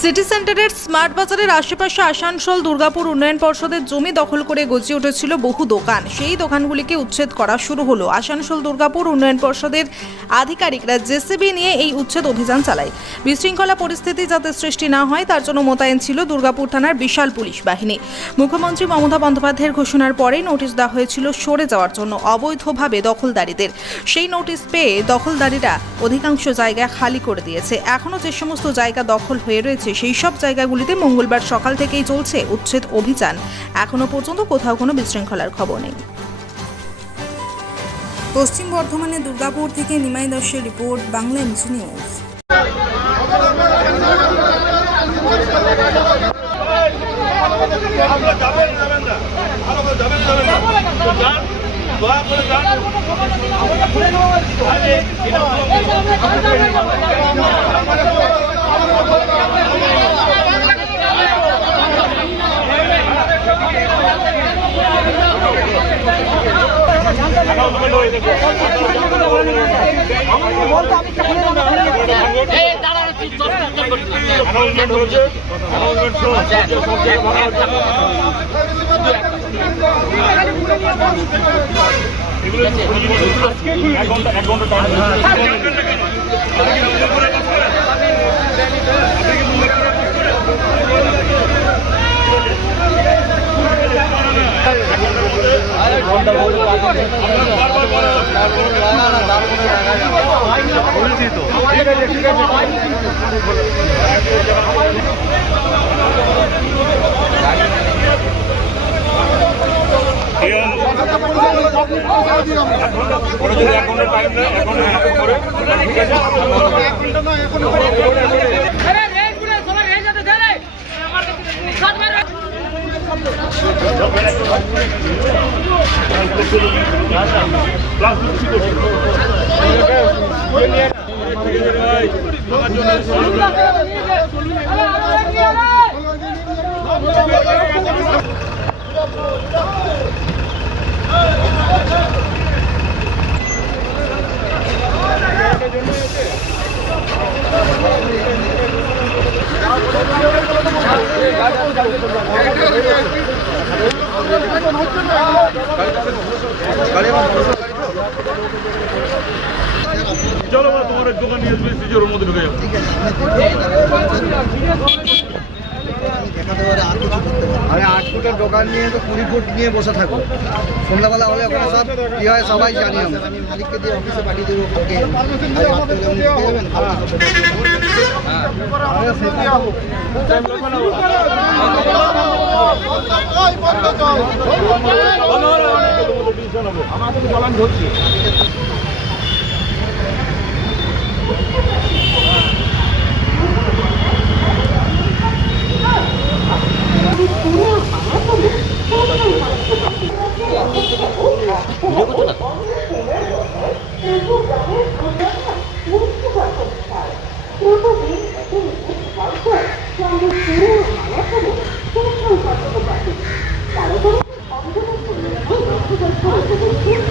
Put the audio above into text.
City সেন্টারের smart বাজারের আশেপাশে আসানসোল দুর্গাপুর উন্নয়ন পর্ষদের জমি দখল করে গজিয়ে উঠেছিল বহু দোকান। সেই দোকানগুলিকে উচ্ছেদ করা শুরু হলো। আসানসোল দুর্গাপুর উন্নয়ন পর্ষদের আধিকারিকরা জেসিবি নিয়ে এই উচ্ছেদ অভিযান চালায়। বিশৃঙ্খলা পরিস্থিতি যাতে সৃষ্টি না হয় তার জন্য মোতায়েন ছিল দুর্গাপুর থানার বিশাল পুলিশ বাহিনী। মুখ্যমন্ত্রী মমতা বন্দ্যোপাধ্যায়ের ঘোষণার পরেই নোটিশ দেওয়া হয়েছিল সরে যাওয়ার জন্য অবৈধভাবে দখলদারীদের। সেই নোটিশ পেয়ে দখলদারীরা অধিকাংশ জায়গা খালি করে দিয়েছে। এখনও যে সমস্ত জায়গা দখল হয়ে রয়েছে সেই সব জায়গাগুলিতে মঙ্গলবার সকাল থেকেই চলছে উচ্ছেদ অভিযান। এখনো পর্যন্ত কোথাও কোনো বিশৃঙ্খলার খবর নেই। পশ্চিম বর্ধমানের দুর্গাপুর থেকে নিমাই দাসের রিপোর্ট, বাংলা এমজি নিউজ। চলো তোমার দোকান নিয়ে আসবে, সিজোর মধ্যে ঢুকে যাবো। আরে 8 ফুটের দোকান নিয়ে তো 20 ফুট নিয়ে বসে থাকো। সন্ধ্যাবেলা হলে ওখানে সব কি হয় সবাই জানি। আমি মালিককে দিয়ে অফিসে পাঠিয়ে দেবো। আমাকে জলান ধরছি। তারা